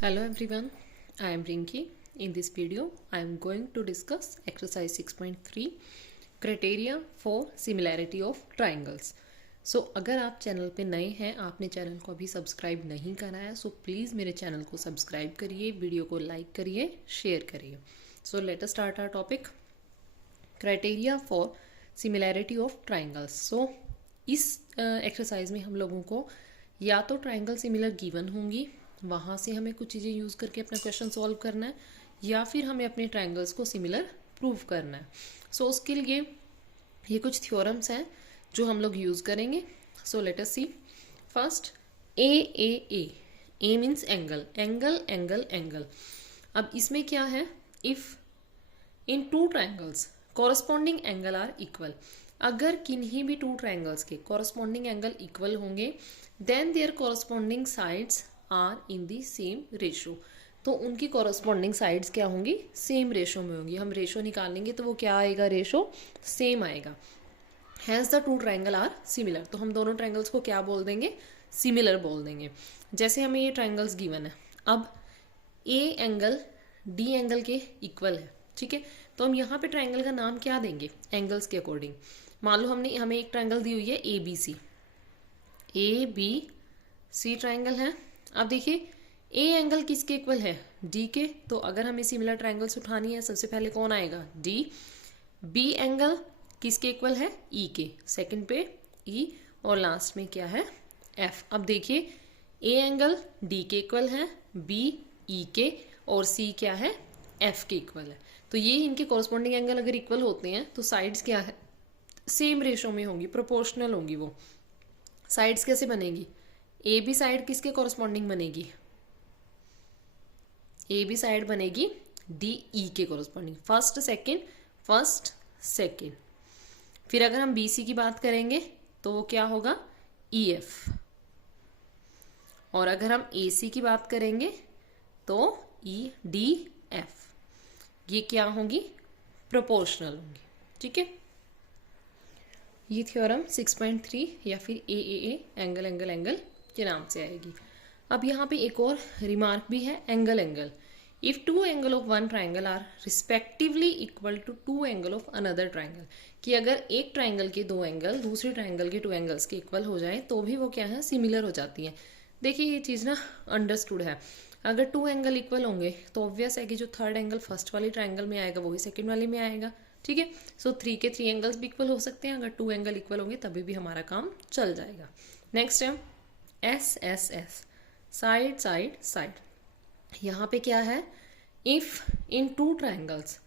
Hello everyone, I am Rinki. In this video, I am going to discuss exercise 6.3 criteria for similarity of triangles. So अगर आप channel पे नए हैं, आपने channel को अभी सब्सक्राइब नहीं करा है, सो प्लीज़ मेरे चैनल को सब्सक्राइब करिए, वीडियो को लाइक करिए, शेयर करिए. So let us start our topic criteria for similarity of triangles. So इस एक्सरसाइज में हम लोगों को या तो ट्राइंगल सिमिलर गिवन होंगी, वहाँ से हमें कुछ चीज़ें यूज़ करके अपना क्वेश्चन सॉल्व करना है, या फिर हमें अपने ट्राइंगल्स को सिमिलर प्रूव करना है. सो उसके लिए ये कुछ थ्योरम्स हैं जो हम लोग यूज़ करेंगे. So let us see. First A means angle, angle angle angle. अब इसमें क्या है, if in two triangles corresponding angle are equal, अगर किन्हीं भी टू ट्राइंगल्स के कॉरस्पॉन्डिंग एंगल इक्वल होंगे, then their corresponding sides are in the same ratio. तो उनकी कॉरस्पॉन्डिंग साइड्स क्या होंगी, सेम रेशो में होंगी. हम रेशो निकालेंगे तो वो क्या आएगा, रेशो सेम आएगा. Has the two triangle are similar, तो हम दोनों ट्राइंगल्स को क्या बोल देंगे, सिमिलर बोल देंगे. जैसे हमें ये ट्राइंगल्स गिवन है, अब ए एंगल डी एंगल के इक्वल है, ठीक है. तो हम यहाँ पे ट्राइंगल का नाम क्या देंगे, एंगल्स के अकॉर्डिंग. मान लो हमें एक ट्राइंगल दी हुई है ए बी सी ट्राइंगल है. अब देखिए ए एंगल किसके इक्वल है, डी के. तो अगर हमें सिमिलर ट्राइंगल्स उठानी है, सबसे पहले कौन आएगा, डी. बी एंगल किसके इक्वल है, ई के, सेकंड पे ई, और लास्ट में क्या है, एफ. अब देखिए ए एंगल डी के इक्वल है, बी ई के, और सी क्या है, एफ के इक्वल है. तो ये इनके कॉरस्पॉन्डिंग एंगल अगर इक्वल होते हैं तो साइड्स क्या है, सेम रेशो में होंगी, प्रोपोर्शनल होंगी. वो साइड्स कैसे बनेगी, ए बी साइड किसके कॉरस्पॉन्डिंग बनेगी, ए बी साइड बनेगी डी ई के कॉरस्पॉन्डिंग, फर्स्ट सेकेंड. फिर अगर हम बी सी की बात करेंगे तो वो क्या होगा, ई एफ. और अगर हम ए सी की बात करेंगे तो ई डी एफ. ये क्या होंगी, प्रोपोर्शनल होंगी, ठीक है. ये थ्योरम 6.3 या फिर ए एंगल एंगल एंगल के नाम से आएगी. अब यहाँ पे एक और रिमार्क भी है, angle angle. If two angle of one triangle are respectively equal to two angle of another triangle, कि अगर एक ट्राइंगल के दो एंगल दूसरे ट्राइंगल के टू एंगल्स के इक्वल हो जाए तो भी वो क्या है, सिमिलर हो जाती है. देखिए ये चीज़ ना अंडरस्टूड है. अगर टू एंगल इक्वल होंगे तो ऑब्वियस है कि जो थर्ड एंगल फर्स्ट वाली ट्राइंगल में आएगा वही सेकेंड वाले में आएगा, ठीक है. सो थ्री एंगल्स भी इक्वल हो सकते हैं. अगर टू एंगल इक्वल होंगे तभी भी हमारा काम चल जाएगा. नेक्स्ट है एस, साइड साइड साइड. यहाँ पे क्या है, if in two triangles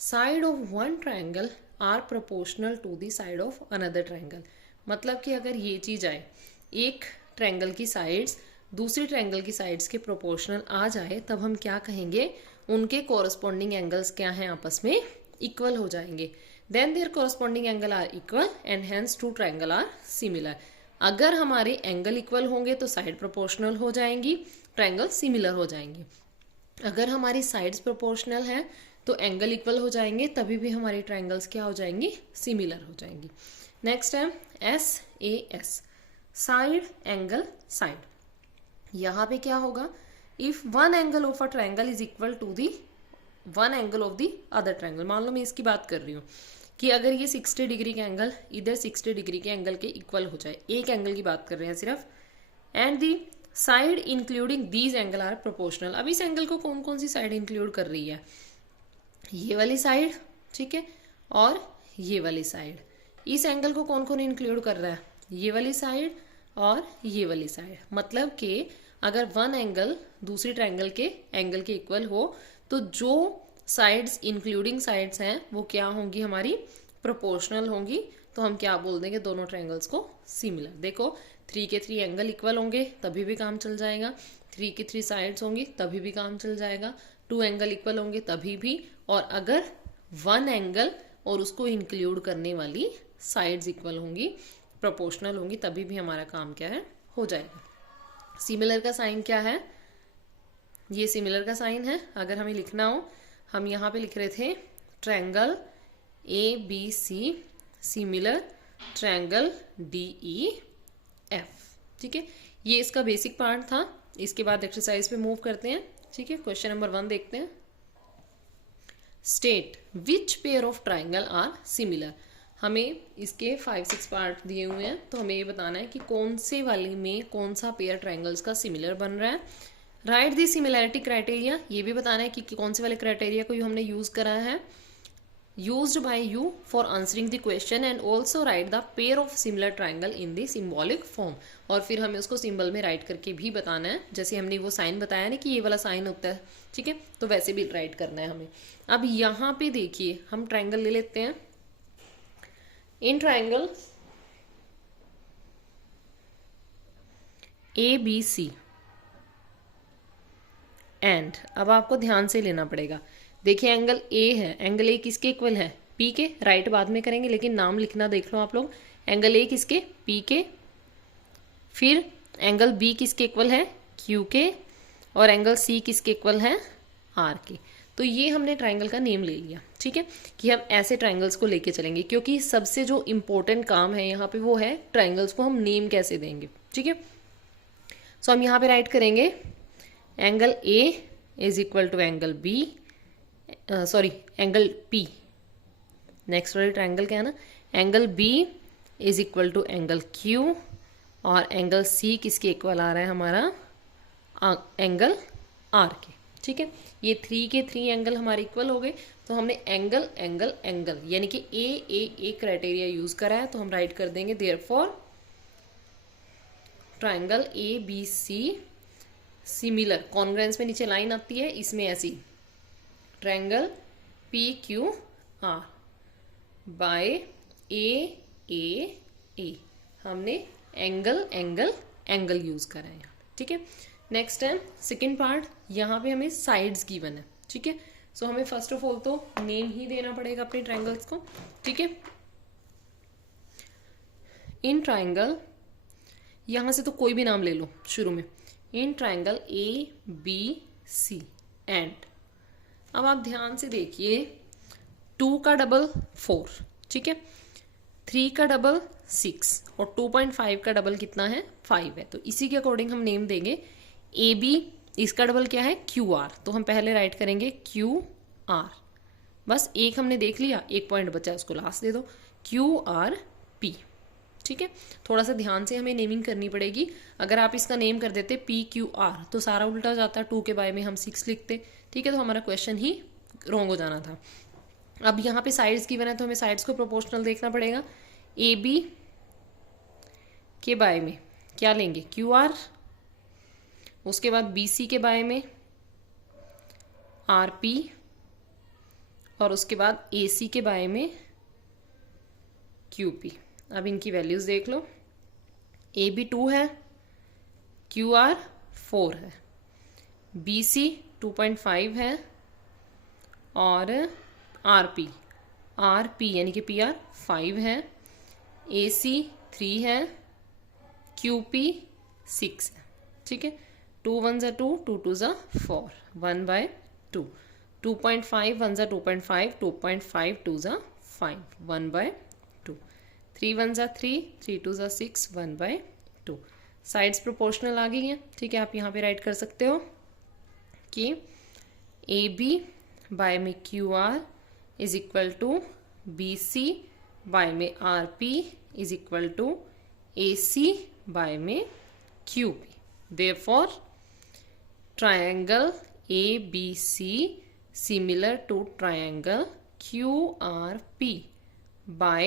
side of one triangle are proportional to the side of another triangle. मतलब कि अगर ये चीज आए, एक ट्राइंगल की साइड्स दूसरी ट्राइंगल की साइड्स के प्रोपोर्शनल आ जाए, तब हम क्या कहेंगे, उनके कॉरस्पॉन्डिंग एंगल्स क्या हैं, आपस में इक्वल हो जाएंगे. Then their corresponding angle are equal and hence two triangle are similar. अगर हमारे एंगल इक्वल होंगे तो साइड प्रोपोर्शनल हो जाएंगी, ट्राइंगल सिमिलर हो जाएंगे. अगर हमारी साइड्स प्रोपोर्शनल हैं तो एंगल इक्वल हो जाएंगे, तभी भी हमारी ट्राइंगल्स क्या हो जाएंगी, सिमिलर हो जाएंगी. नेक्स्ट है एस, साइड एंगल साइड. यहाँ पे क्या होगा, if one angle of a triangle is equal to the one angle of the other triangle. मान लो मैं इसकी बात कर रही हूँ कि अगर ये 60 डिग्री के एंगल इधर 60 डिग्री के एंगल के इक्वल हो जाए, एक एंगल की बात कर रहे हैं सिर्फ, and the side including these angle are proportional. अब इस एंगल को कौन कौन सी साइड इंक्लूड कर रही है, ये वाली साइड, ठीक है, और ये वाली साइड. इस एंगल को कौन कौन इंक्लूड कर रहा है, ये वाली साइड और ये वाली साइड. मतलब कि अगर वन एंगल दूसरी ट्राइंगल के एंगल के इक्वल हो तो जो साइड्स इंक्लूडिंग साइड्स हैं वो क्या होंगी, हमारी प्रोपोर्शनल होंगी. तो हम क्या बोल देंगे, दोनों ट्राइंगल्स को सिमिलर. देखो 3 के 3 एंगल इक्वल होंगे तभी भी काम चल जाएगा, 3 की 3 साइड्स होंगी तभी भी काम चल जाएगा, 2 एंगल इक्वल होंगे तभी भी, और अगर वन एंगल और उसको इंक्लूड करने वाली साइड्स इक्वल होंगी, प्रोपोर्शनल होंगी, तभी भी हमारा काम क्या है, हो जाएगा. सिमिलर का साइन क्या है, ये सिमिलर का साइन है. अगर हमें लिखना हो, हम यहाँ पे लिख रहे थे triangle A B C similar triangle D E F, ठीक है. ये इसका बेसिक पार्ट था. इसके बाद एक्सरसाइज पे मूव करते हैं. ठीक है, क्वेश्चन नंबर 1 देखते हैं। State which pair of triangle are similar. हमें इसके 5-6 पार्ट दिए हुए हैं, तो हमें ये बताना है कि कौन से वाले में कौन सा पेयर ट्राइंगल्स का सिमिलर बन रहा है। राइट दी सिमिलैरिटी क्राइटेरिया, ये भी बताना है कि कौन से वाले क्राइटेरिया को हमने यूज करा है used by you for answering the question, and also write the pair of similar triangle in the symbolic form। और फिर हमें उसको सिंबल में राइट करके भी बताना है, जैसे हमने वो साइन बताया ना कि ये वाला साइन होता है, ठीक है, तो वैसे भी राइट करना है हमें। अब यहाँ पे देखिए हम ट्राइंगल ले लेते हैं। इन ट्राइंगल ABC एंड, अब आपको ध्यान से लेना पड़ेगा। देखिए एंगल ए है, एंगल ए किसके इक्वल है, पी के। राइट बाद में करेंगे, लेकिन नाम लिखना देख लो आप लोग। एंगल ए किसके, पी के। फिर एंगल बी किसके इक्वल है, क्यू के। और एंगल सी किसके इक्वल है, आर के। तो ये हमने ट्राइंगल का नेम ले लिया, ठीक है, कि हम ऐसे ट्राइंगल्स को लेके चलेंगे, क्योंकि सबसे जो इंपॉर्टेंट काम है यहाँ पे वो है ट्राइंगल्स को हम नेम कैसे देंगे, ठीक है। सो हम यहाँ पे राइट करेंगे angle A is equal to angle B, sorry angle P. Next वाले ट्राइंगल क्या है ना, angle B is equal to angle Q. और एंगल सी किसके इक्वल आ रहा है हमारा, एंगल आर के, ठीक है। ये 3 के 3 एंगल हमारे इक्वल हो गए, तो हमने एंगल एंगल एंगल यानी कि ए क्राइटेरिया यूज करा है, तो हम राइट कर देंगे therefore triangle A B C similar. Congruence में नीचे लाइन आती है, इसमें ऐसी triangle P Q R by A हमने एंगल एंगल एंगल यूज करा है यहाँ, ठीक है। नेक्स्ट है सेकेंड पार्ट, यहाँ पे हमें साइड्स गिवन है, ठीक है। सो हमें फर्स्ट ऑफ ऑल तो नेम ही देना पड़ेगा अपने ट्राइंगल्स को, ठीक है। इन ट्राइंगल, यहाँ से तो कोई भी नाम ले लो शुरू में। In triangle A B C and, अब आप ध्यान से देखिए 2 का डबल 4, ठीक है, 3 का डबल 6 और 2.5 का डबल कितना है, 5 है। तो इसी के अकॉर्डिंग हम नेम देंगे। ए बी, इसका डबल क्या है, क्यू आर, तो हम पहले राइट करेंगे क्यू आर। बस एक हमने देख लिया, एक पॉइंट बचा, उसको लास्ट दे दो, क्यू आर पी, ठीक है। थोड़ा सा ध्यान से हमें नेमिंग करनी पड़ेगी। अगर आप इसका नेम कर देते पी क्यू आर तो सारा उल्टा हो जाता, 2 के बारे में हम 6 लिखते, ठीक है, तो हमारा क्वेश्चन ही रॉन्ग हो जाना था। अब यहाँ पे साइड्स गिवन है, तो हमें साइड्स को प्रोपोर्शनल देखना पड़ेगा। ए बी के बाय में क्या लेंगे, क्यू आर। उसके बाद बी सी के बाय में आर पी। और उसके बाद ए सी के बाय में क्यू पी। अब इनकी वैल्यूज देख लो, ए बी 2 है, क्यू आर 4 है, बी सी 2.5 है, और आर पी यानी कि पी आर 5 है, ए सी 3 है, क्यू पी 6 है, ठीक है। 2 1 2, 2 2 4, 1/2, 2.5 1 2.5, 2.5 2 5, 1/2, 3 1 3, 3 2 6, 1/2। साइड्स प्रोपोर्शनल आ गई हैं, ठीक है। आप यहाँ पे राइट कर सकते हो कि ए बी बाय में Q R is equal to B C by में R P is equal to A C by में Q P. Therefore triangle A B C similar to triangle Q R P by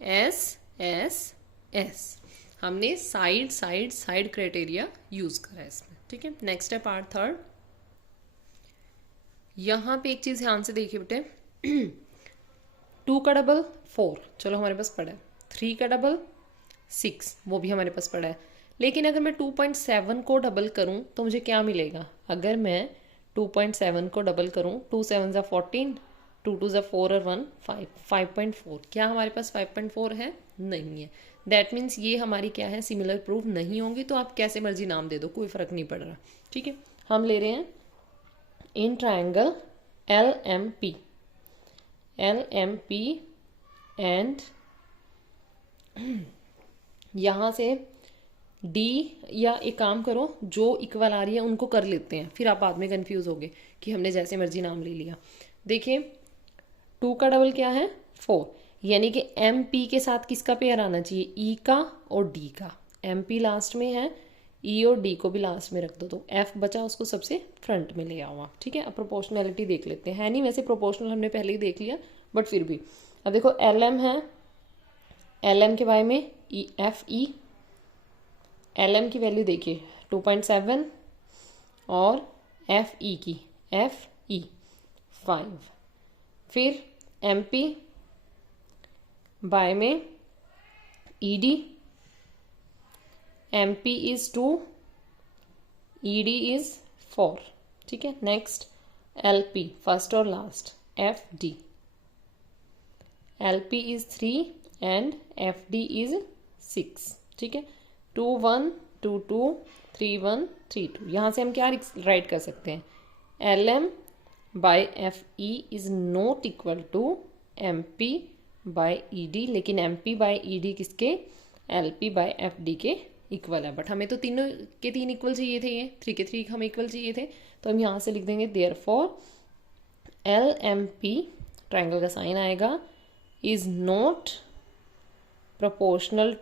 S S S. हमने side criteria use करा है इसमें, ठीक है। Next है part third. यहां पे एक चीज ध्यान से देखिए बेटे, 2 का डबल 4 चलो हमारे पास पड़ा है, 3 का डबल 6 वो भी हमारे पास पड़ा है। लेकिन अगर मैं 2.7 को डबल करूं तो मुझे क्या मिलेगा, अगर मैं 2.7 को डबल करूं, 2 7 14, 2 2 4 और 1 5, 5.4। क्या हमारे पास 5.4 है, नहीं है। दैट मीन्स ये हमारी क्या है, सिमिलर प्रूफ नहीं होंगी। तो आप कैसे मर्जी नाम दे दो, कोई फर्क नहीं पड़ रहा, ठीक है। हम ले रहे हैं in triangle L M P and यहाँ से डी, या एक काम करो, जो इक्वल आ रही है उनको कर लेते हैं, फिर आप बाद में कंफ्यूज होगे कि हमने जैसे मर्जी नाम ले लिया। देखिए 2 का डबल क्या है 4, यानी कि एम पी के साथ किसका पेयर आना चाहिए, ई का और डी का। एम पी लास्ट में है, ई और डी को भी लास्ट में रख दो, तो एफ बचा उसको सबसे फ्रंट में ले आओ आप। ठीक है, अब प्रोपोर्शनैलिटी देख लेते हैं, है नहीं वैसे प्रोपोर्शनल हमने पहले ही देख लिया, बट फिर भी। अब देखो एल एम है, एल एम के बारे में E F E, L M की वैल्यू देखिए 2.7 और एफ ई की एफ ई 5। फिर एम पी बाय में E D, M P is 2, E D is 4। ठीक है, नेक्स्ट एल पी फर्स्ट और last F D, L P is 3 and F D is 6। ठीक है, 2 1 2 2 3 1 3 2। यहाँ से हम क्या राइट कर सकते हैं, L M by F E is not equal to M P by E D, लेकिन M P by E D किसके, L P by F D के इक्वल है। बट हमें तो तीनों के 3 इक्वल चाहिए थे, ये 3 के 3 हमें इक्वल चाहिए थे, तो हम यहाँ से लिख देंगे therefore L M P, triangle का साइन आएगा, is not proportional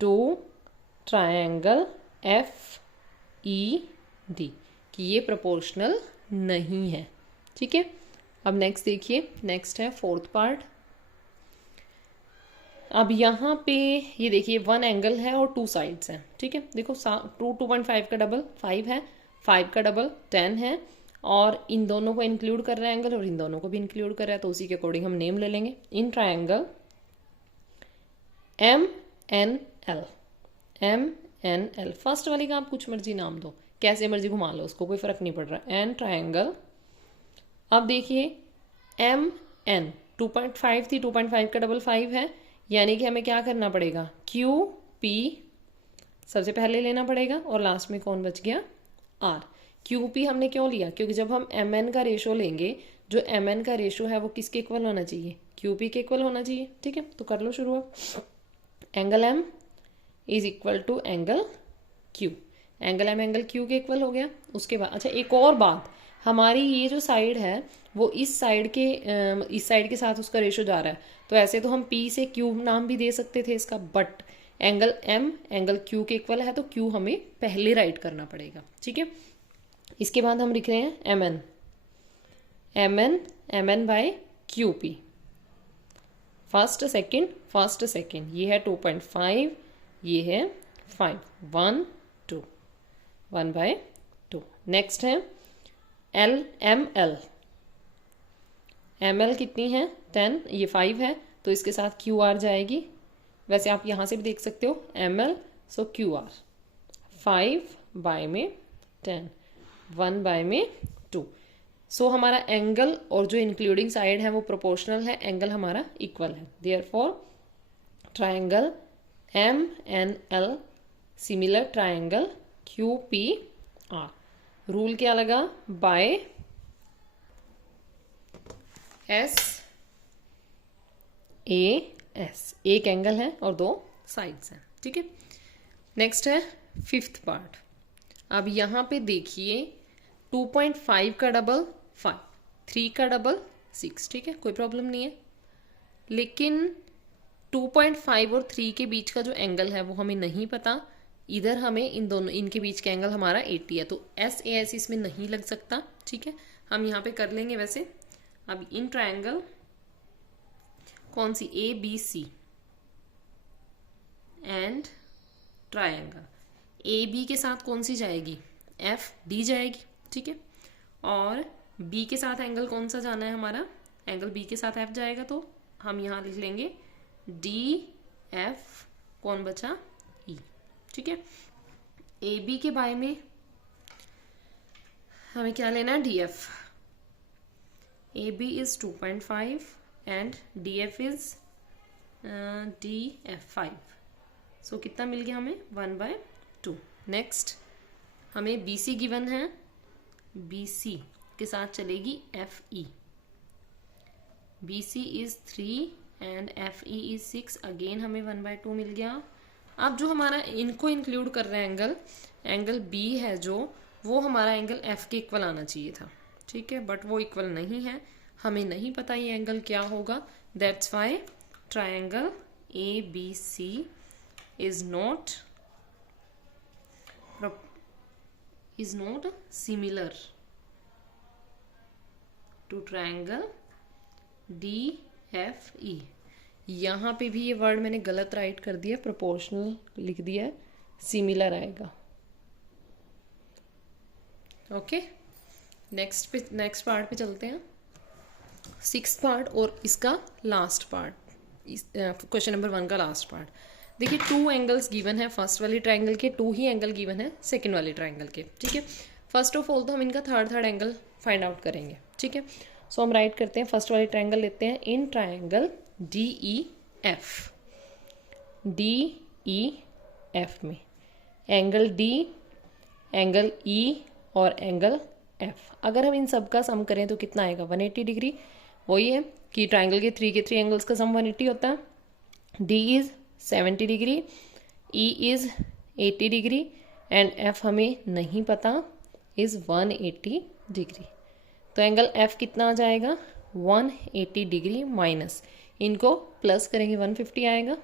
to triangle FED, कि ये प्रोपोर्शनल नहीं है। ठीक है, अब नेक्स्ट देखिए, नेक्स्ट है 4th पार्ट। अब यहाँ पे ये देखिए 1 एंगल है और 2 साइड्स हैं। ठीक है, देखो 2.5 का डबल 5 है, 5 का डबल 10 है, और इन दोनों को इंक्लूड कर रहा है एंगल और इन दोनों को भी इंक्लूड कर रहा है, तो उसी के अकॉर्डिंग हम नेम ले लेंगे। In triangle M N L, M N L, first वाली का आप कुछ मर्जी नाम दो, कैसे मर्जी घुमा लो उसको, कोई फर्क नहीं पड़ रहा। एन ट्रायंगल, अब देखिए एम एन 2.5 थी, 2.5 का डबल 5 है, यानी कि हमें क्या करना पड़ेगा, क्यू पी सबसे पहले लेना पड़ेगा, और लास्ट में कौन बच गया, आर। क्यू पी हमने क्यों लिया, क्योंकि जब हम एम एन का रेशो लेंगे, जो एम एन का रेशो है वो किसके इक्वल होना चाहिए, क्यू पी के इक्वल होना चाहिए। ठीक है, तो कर लो शुरू। अब angle M is equal to angle Q, angle M angle Q के इक्वल हो गया। उसके बाद अच्छा एक और बात, हमारी ये जो साइड है वो इस साइड के साथ उसका रेशो जा रहा है, तो ऐसे तो हम पी से क्यू नाम भी दे सकते थे इसका, but angle M angle Q के इक्वल है, तो क्यू हमें पहले राइट करना पड़ेगा। ठीक है, इसके बाद हम लिख रहे हैं M N, M N, M N by Q P, first second, ये है 2.5, ये है 5, 1 2, 1 बाय 2। नेक्स्ट है L M L, M L कितनी है 10, ये 5 है, तो इसके साथ क्यू आर जाएगी। वैसे आप यहाँ से भी देख सकते हो एम एल, सो क्यू आर 5 बाय में 10, 1 बाय में 2। सो हमारा एंगल और जो इंक्लूडिंग साइड है वो प्रोपोर्शनल है, एंगल हमारा इक्वल है। Therefore triangle M N L similar triangle Q P R. Rule क्या लगा, बाय एस ए एस, एक एंगल है और 2 साइड्स हैं। ठीक है, नेक्स्ट है 5th पार्ट। अब यहाँ पे देखिए 2.5 का डबल 5, 3 का डबल 6। ठीक है, कोई प्रॉब्लम नहीं है, लेकिन 2.5 और 3 के बीच का जो एंगल है वो हमें नहीं पता, इधर हमें इनके बीच का एंगल हमारा 80 है, तो एस ए एस इसमें नहीं लग सकता। ठीक है, हम यहाँ पे कर लेंगे वैसे। अब इन ट्रायंगल कौन सी, A B C and triangle A B के साथ कौन सी जाएगी, एफ डी जाएगी। ठीक है, और बी के साथ एंगल कौन सा जाना है हमारा, एंगल बी के साथ एफ जाएगा, तो हम यहाँ लिख लेंगे डी एफ, कौन बचा, ई। ठीक है, ए बी के बारे में हमें क्या लेना है, D F. A B is 2.5 and D F is D F 5, so कितना मिल गया हमें, 1/2। नेक्स्ट हमें बी सी गिवन है, बी सी के साथ चलेगी F E, B C is 3 and F E is 6, again हमें 1/2 मिल गया। अब जो हमारा इनको इंक्लूड कर रहे हैं एंगल बी है जो, वो हमारा एंगल एफ के इक्वल आना चाहिए था, ठीक है, बट वो इक्वल नहीं है, हमें नहीं पता ये एंगल क्या होगा। That's why triangle A B C is not similar to triangle D F E. यहाँ पे भी ये वर्ड मैंने गलत राइट कर दिया, प्रोपोर्शनल लिख दिया है, सिमिलर आएगा। ओके, नेक्स्ट पार्ट पे चलते हैं, 6th पार्ट और इसका लास्ट पार्ट, क्वेश्चन नंबर 1 का लास्ट पार्ट। देखिए 2 एंगल्स गिवन है फर्स्ट वाली ट्रायंगल के, 2 ही एंगल गिवन है सेकंड वाली ट्रायंगल के, ठीक है। फर्स्ट ऑफ ऑल तो हम इनका थर्ड एंगल फाइंड आउट करेंगे, ठीक है। सो हम राइट करते हैं, फर्स्ट वाली ट्रायंगल लेते हैं, in triangle D E F में एंगल डी, एंगल ई और एंगल एफ, अगर हम इन सब का सम करें तो कितना आएगा 180 डिग्री। वही है कि ट्रायंगल के 3 एंगल्स का सम 180 होता है। D is 70 degree, E is 80 degree and F हमें नहीं पता, इज 180 डिग्री। तो एंगल एफ कितना आ जाएगा 180 डिग्री माइनस, इनको प्लस करेंगे 150 आएगा।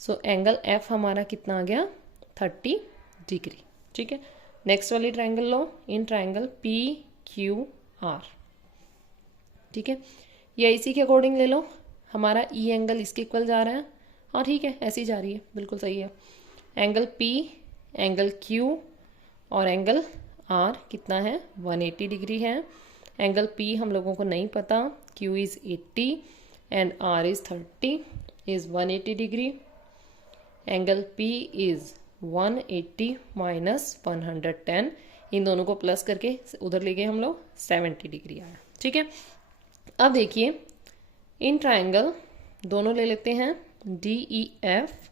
सो एंगल एफ हमारा कितना आ गया 30 डिग्री, ठीक है। नेक्स्ट वाली triangle low, in triangle P Q are, ठीक है। या इसी के अकॉर्डिंग ले लो, हमारा ई एंगल इसके इक्वल जा रहा है, हाँ ठीक है ऐसी जा रही है, बिल्कुल सही है। एंगल पी, एंगल क्यू और एंगल आर कितना है 180 डिग्री है। एंगल पी हम लोगों को नहीं पता, Q is 80 and R is 30, is 180 degree. Angle P is 180 minus 110, इन दोनों को प्लस करके उधर ले गए हम लोग, 70 डिग्री आया, ठीक है। अब देखिए इन ट्रायंगल दोनों ले लेते हैं D E F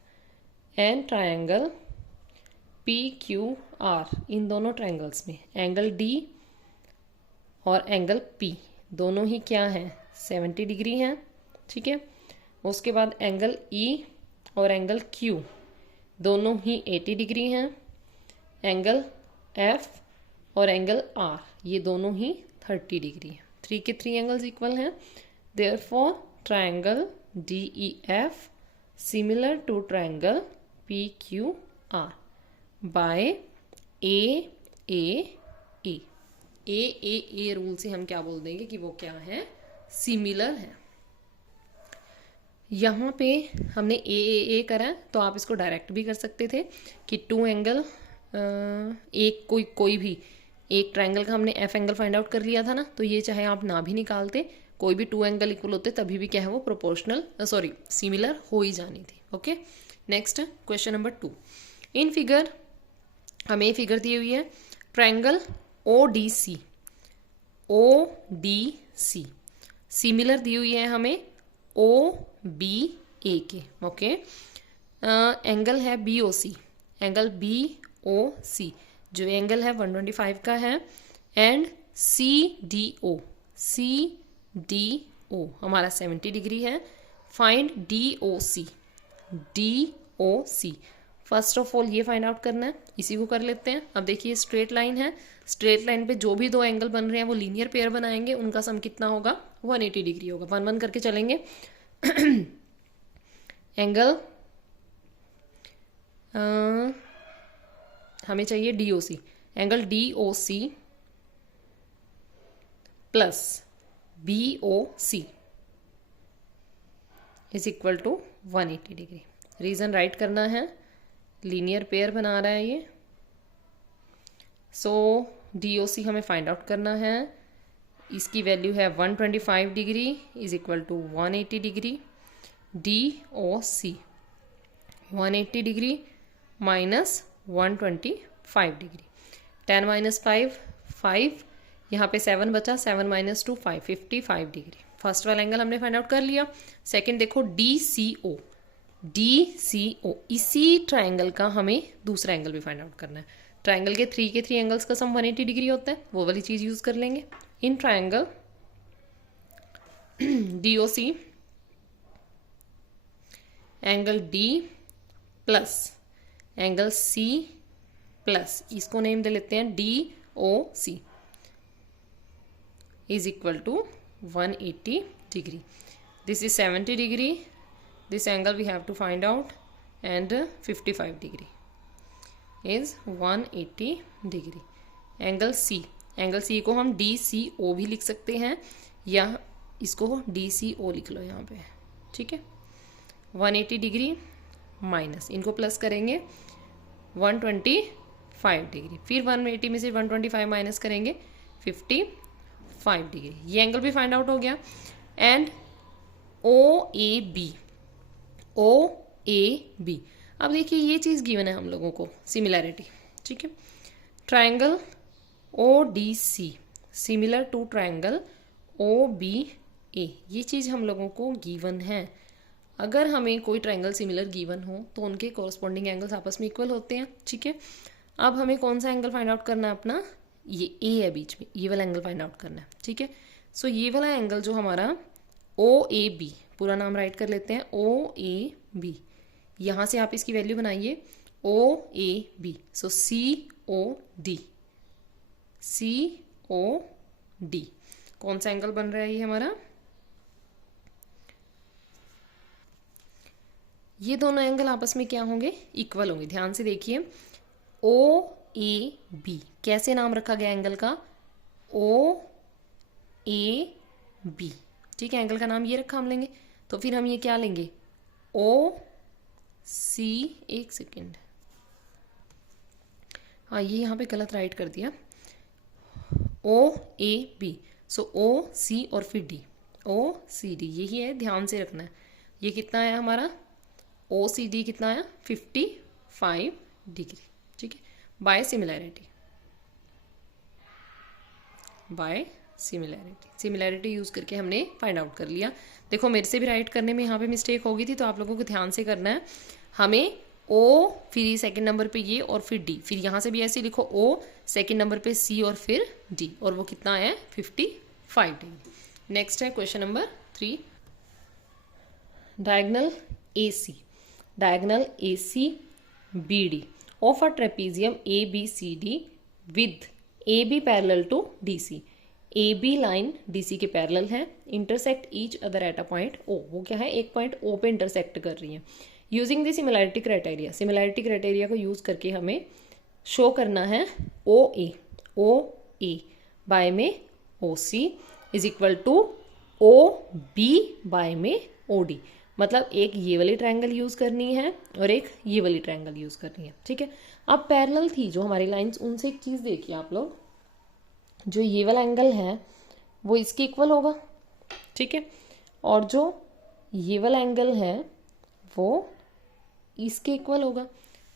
and triangle P Q R, इन दोनों ट्रायंगल्स में एंगल डी और एंगल पी दोनों ही क्या हैं 70 डिग्री हैं, ठीक है। उसके बाद एंगल ई और एंगल क्यू दोनों ही 80 डिग्री हैं। एंगल एफ और एंगल आर ये दोनों ही 30 डिग्री हैं। 3 के 3 एंगल्स इक्वल हैं, therefore triangle D E F similar to triangle P Q R by A rule से हम क्या बोल देंगे कि वो क्या है सिमिलर है। यहाँ पे हमने ए करा है, तो आप इसको डायरेक्ट भी कर सकते थे कि 2 एंगल, एक कोई भी एक ट्रायंगल का हमने एफ एंगल फाइंड आउट कर लिया था ना, तो ये चाहे आप ना भी निकालते, कोई भी 2 एंगल इक्वल होते तभी भी क्या है वो प्रोपोर्शनल सिमिलर हो ही जानी थी। Okay, next question number 2। In figure हमें फिगर दी हुई है triangle O D C similar दी हुई है हमें ओ बी ए के। ओके, एंगल है B O C, angle B O C जो एंगल है 125 का है, एंड सी डी ओ हमारा 70 डिग्री है। Find D O C first of all ये फाइंड आउट करना है, इसी को कर लेते हैं। अब देखिए स्ट्रेट लाइन है, स्ट्रेट लाइन पे जो भी 2 एंगल बन रहे हैं वो लीनियर पेयर बनाएंगे, उनका सम कितना होगा 180 डिग्री होगा। 1 1 करके चलेंगे। एंगल हमें चाहिए DOC, angle DOC plus BOC is equal to 180 degree. Reason write करना है, लीनियर पेयर बना रहा है ये। सो DOC हमें फाइंड आउट करना है, इसकी वैल्यू है 125 degree is equal to 180 degree. DOC 180 degree minus 125 degree, 10 minus 5, यहाँ पे 7 बचा, 7 माइनस 2 5, 55 डिग्री। फर्स्ट वाला एंगल हमने फाइंड आउट कर लिया। सेकंड देखो DCO इसी ट्रायंगल का हमें दूसरा एंगल भी फाइंड आउट करना है। ट्रायंगल के 3 एंगल्स का सम 180 डिग्री होता है, वो वाली चीज यूज कर लेंगे। In triangle DOC angle D plus angle C plus, इसको नेम दे लेते हैं D O C, is equal to 180 degree. This is 70 degree. This angle we have to find out and 55 degree is 180 degree. Angle C को हम D C ओ भी लिख सकते हैं, या इसको डी सी ओ लिख लो यहाँ पे. ठीक है. 180 डिग्री माइनस, इनको प्लस करेंगे 125 डिग्री, फिर 180 में से 125 माइनस करेंगे 55 डिग्री. ये एंगल भी फाइंड आउट हो गया. And O A B. अब देखिए ये चीज़ गिवन है हम लोगों को, सिमिलैरिटी. ठीक है. Triangle O D C similar to triangle O B A, ये चीज़ हम लोगों को गिवन है. अगर हमें कोई ट्राइंगल सिमिलर गिवन हो तो उनके कॉरस्पॉन्डिंग एंगल्स आपस में इक्वल होते हैं. ठीक है. अब हमें कौन सा एंगल फाइंड आउट करना है अपना, ये ए है बीच में, ये वाला एंगल फाइंड आउट करना है. ठीक है. सो ये वाला एंगल जो हमारा ओ ए बी, पूरा नाम राइट कर लेते हैं ओ ए बी. यहाँ से आप इसकी वैल्यू बनाइए ओ A B. So C O D कौन सा एंगल बन रहा है ये हमारा, ये दोनों एंगल आपस में क्या होंगे, इक्वल होंगे. ध्यान से देखिए ओ ए बी, कैसे नाम रखा गया एंगल का, ओ ए बी. ठीक है. एंगल का नाम ये रखा हम लेंगे. तो फिर हम ये क्या लेंगे, ओ सी, एक सेकेंड, हाँ ये यहाँ पे गलत राइट कर दिया, ओ ए बी. सो ओ सी और फिर डी, ओ सी डी, यही है, ध्यान से रखना है. ये कितना है हमारा, ओ सी डी कितना आया, 55 डिग्री. ठीक है. बाय सिमिलैरिटी यूज करके हमने फाइंड आउट कर लिया. देखो मेरे से भी राइट करने में यहाँ पे मिस्टेक हो गई थी, तो आप लोगों को ध्यान से करना है. हमें ओ, फिर सेकंड नंबर पे ये, और फिर डी, फिर यहाँ से भी ऐसे लिखो ओ, सेकंड नंबर पे सी और फिर डी, और वो कितना है 55 डिग्री. नेक्स्ट है question number 3. Diagonal A C B D of a trapezium A B C D with A B parallel to D C. A B line D C के parallel है, intersect each other at a point O. वो क्या है, एक point ओ पे intersect कर रही है. यूजिंग द सिमिलैरिटी क्राइटेरिया को यूज करके हमें शो करना है ओ ए बाय में O C is equal to O B by में ओ डी. मतलब एक ये वाली ट्रायंगल यूज करनी है और एक ये वाली ट्रायंगल यूज करनी है. ठीक है. अब पैरेलल थी जो हमारी लाइंस, उनसे एक चीज देखिए आप लोग, जो ये वाला एंगल है वो इसके इक्वल होगा. ठीक है. और जो ये वाला एंगल है वो इसके इक्वल होगा.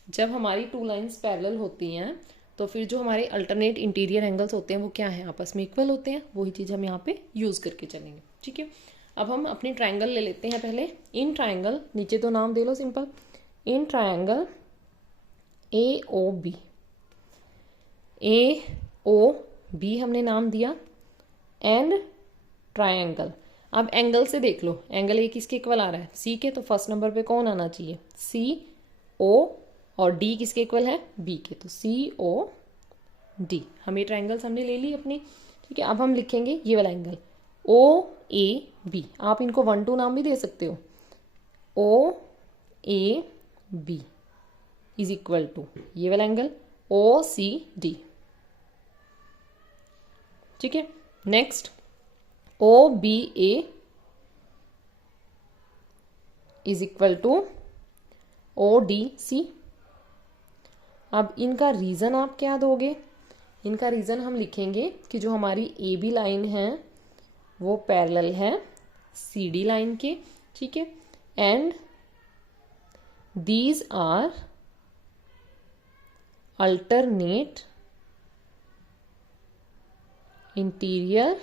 जब हमारी टू लाइंस पैरेलल होती हैं तो फिर जो हमारे अल्टरनेट इंटीरियर एंगल्स होते हैं वो क्या है, आपस में इक्वल होते हैं. वही चीज़ हम यहाँ पे यूज करके चलेंगे. ठीक है. अब हम अपनी ट्रायंगल ले लेते हैं पहले. इन ट्रायंगल, नीचे तो नाम दे लो simple, in triangle A O B हमने नाम दिया, एंड ट्रायंगल. अब एंगल से देख लो, एंगल ए किसके इक्वल आ रहा है, सी के. तो फर्स्ट नंबर पे कौन आना चाहिए, सी ओ, और डी किसके इक्वल है, बी के. तो सी ओ डी. हमें ट्रायंगल्स हमने ले ली अपनी. ठीक है. अब हम लिखेंगे ये वाला एंगल ओ ए बी. आप इनको 1-2 नाम भी दे सकते हो. O A B is equal to ये वाला एंगल ओ सी डी. ठीक है. Next O B A is equal to O D C. अब इनका रीजन आप क्या दोगे, इनका रीजन हम लिखेंगे कि जो हमारी ए बी लाइन है वो पैरेलल है सी डी लाइन के. ठीक है. And these are alternate interior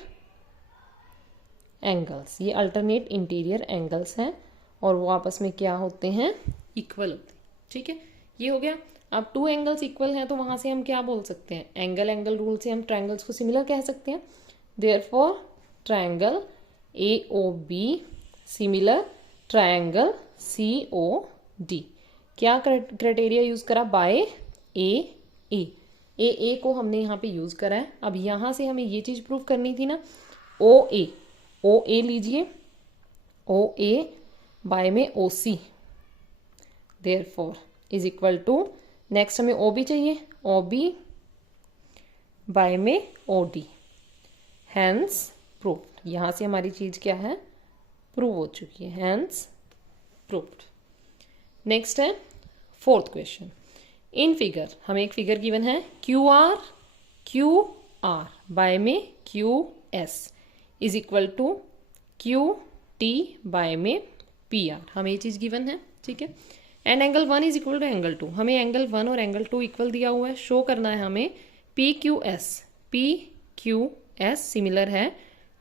angles. ये अल्टरनेट इंटीरियर एंगल्स हैं और वो आपस में क्या होते हैं, इक्वल होते हैं. ठीक है. ये हो गया. अब 2 एंगल्स इक्वल हैं तो वहां से हम क्या बोल सकते हैं, एंगल रूल से हम ट्रायंगल्स को सिमिलर कह सकते हैं. Therefore triangle A O B similar triangle COD। क्या क्राइटेरिया यूज करा? बाय ए को हमने यहाँ पे यूज करा है। अब यहाँ से हमें ये चीज प्रूव करनी थी ना, ओ ए लीजिए, ओ ए बाय में OC, therefore is equal to, next हमें OB चाहिए, OB बाय में OD, हैंस प्रूव्ड। यहाँ से हमारी चीज क्या है? प्रूव हो चुकी है, हैंस प्रूव्ड। नेक्स्ट है फोर्थ क्वेश्चन। इन फिगर, हमें एक फिगर गिवन है, क्यू आर बाय में QS is equal to QT by में PR। हमें ये चीज गिवन है, ठीक है। And angle 1 is equal to angle 2। हमें एंगल 1 और एंगल 2 इक्वल दिया हुआ है। शो करना है हमें PQS सिमिलर है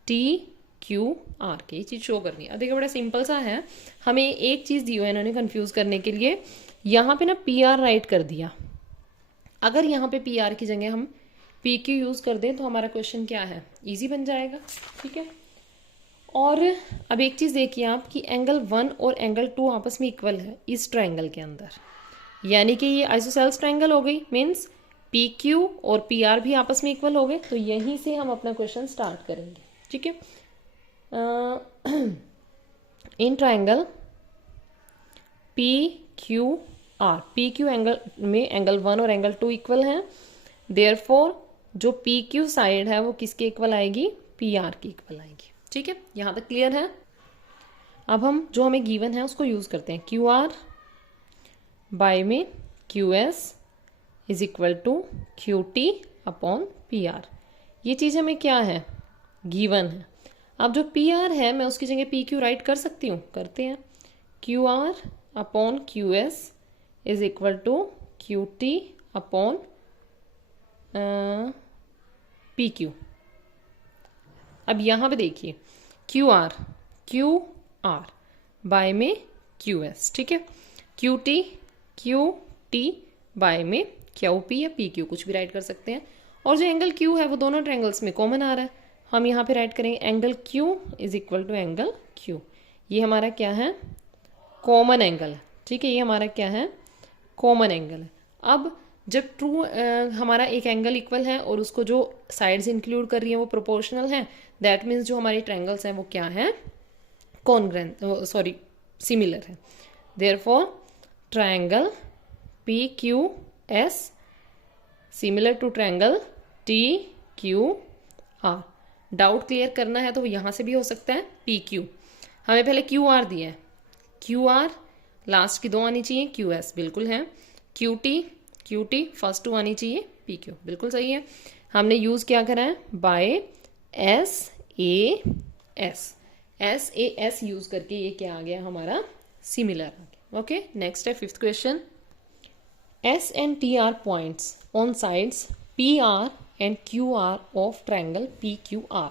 TQR के, ये चीज शो करनी है। अब देखिए बड़ा सिंपल सा है, हमें एक चीज दी हुई है इन्होंने कंफ्यूज करने के लिए, यहाँ पे ना PR राइट कर दिया। अगर यहाँ पे PR की जगह हम PQ यूज कर दें तो हमारा क्वेश्चन क्या है? इजी बन जाएगा, ठीक है। और अब एक चीज देखिए आप कि एंगल 1 और एंगल 2 आपस में इक्वल है इस ट्रायंगल के अंदर, यानी कि ये आइसोसेल्स ट्रायंगल हो गई, मीन्स PQ और PR भी आपस में इक्वल हो गए। तो यहीं से हम अपना क्वेश्चन स्टार्ट करेंगे, ठीक है। In triangle PQR, PQ angle में एंगल 1 और एंगल 2 इक्वल हैं, देयरफॉर जो PQ साइड है वो किसके इक्वल आएगी? PR की इक्वल आएगी, ठीक है। यहां तक क्लियर है। अब हम जो हमें गिवन है उसको यूज करते हैं। QR बाय में QS is equal to QT upon PR। ये चीज हमें क्या है? गिवन है। अब जो PR है मैं उसकी जगह PQ राइट कर सकती हूँ, करते हैं। QR upon QS is equal to QT upon PQ। अब यहां पे देखिए QR बाय में QS, ठीक है। QT बाय में QP या PQ, कुछ भी राइट कर सकते हैं। और जो एंगल Q है वो दोनों ट्रायंगल्स में कॉमन आ रहा है, हम यहाँ पे राइट करेंगे angle Q is equal to angle Q। ये हमारा क्या है? कॉमन एंगल है, ठीक है। ये हमारा क्या है? कॉमन एंगल है। अब जब ट्रू हमारा एक एंगल इक्वल है और उसको जो साइड्स इंक्लूड कर रही है वो प्रोपोर्शनल है, दैट मीन्स जो हमारी ट्रायंगल्स हैं वो क्या है? सिमिलर है। Therefore triangle PQS similar to triangle TQR। Doubt clear करना है तो यहां से भी हो सकता है PQ। हमें पहले QR दिया है, QR लास्ट की 2 आनी चाहिए, QS बिल्कुल है, QT फर्स्ट 2 आनी चाहिए, PQ बिल्कुल सही है। हमने यूज क्या करा है? बाय SAS यूज करके ये क्या आ गया हमारा? सिमिलर आ गया। ओके, नेक्स्ट है fifth question. S and T are points on sides PR and QR of triangle PQR।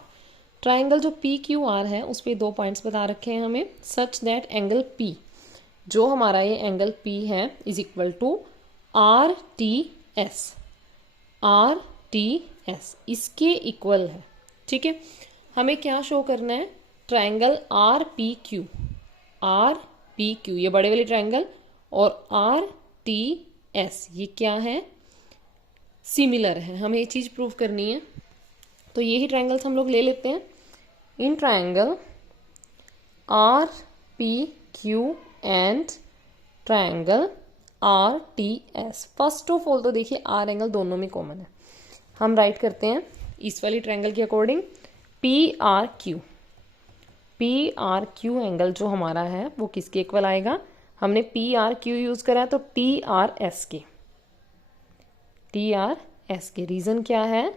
Triangle जो PQR है उस पर 2 पॉइंट्स बता रखे हैं हमें, सच दैट एंगल P, जो हमारा ये एंगल P है, इज इक्वल टू RTS इसके इक्वल है, ठीक है। हमें क्या शो करना है? ट्राइंगल RPQ ये बड़े वाली ट्राइंगल और RTS ये क्या है? सिमिलर है। हमें ये चीज प्रूव करनी है, तो यही ट्राइंगल्स हम लोग ले लेते हैं। In triangle RPQ and triangle RTS, first of all तो देखिए R एंगल दोनों में कॉमन है, हम राइट करते हैं इस वाली ट्राइंगल के अकॉर्डिंग। PRQ एंगल जो हमारा है वो किसके इक्वल आएगा? हमने PRQ यूज करा है तो TRS के। रीजन क्या है?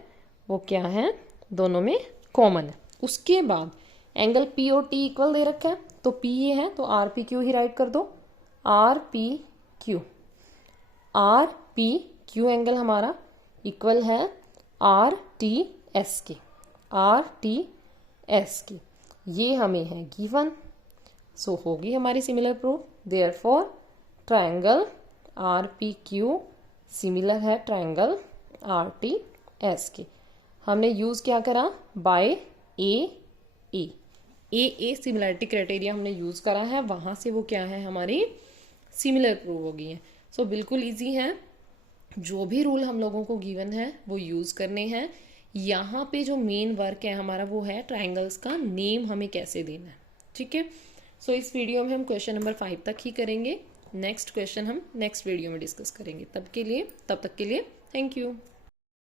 वो क्या है? दोनों में कॉमन है। उसके बाद एंगल P और T इक्वल दे रखा है, तो P ये है तो RPQ ही राइट कर दो। RPQ एंगल हमारा इक्वल है RTS के। ये हमें है गिवन, सो होगी हमारी similar proof. Therefore triangle RPQ similar है ट्रायंगल RTS के। हमने यूज क्या करा? By A. A similarity criteria हमने यूज़ करा है, वहाँ से वो क्या है हमारी सिमिलर प्रूव हो गई है। सो बिल्कुल ईजी है, जो भी रूल हम लोगों को गिवन है वो यूज़ करने हैं। यहाँ पे जो मेन वर्क है हमारा वो है ट्राइंगल्स का नेम हमें कैसे देना है, ठीक है। सो इस वीडियो में हम क्वेश्चन नंबर 5 तक ही करेंगे, नेक्स्ट क्वेश्चन हम नेक्स्ट वीडियो में डिस्कस करेंगे। तब तक के लिए थैंक यू।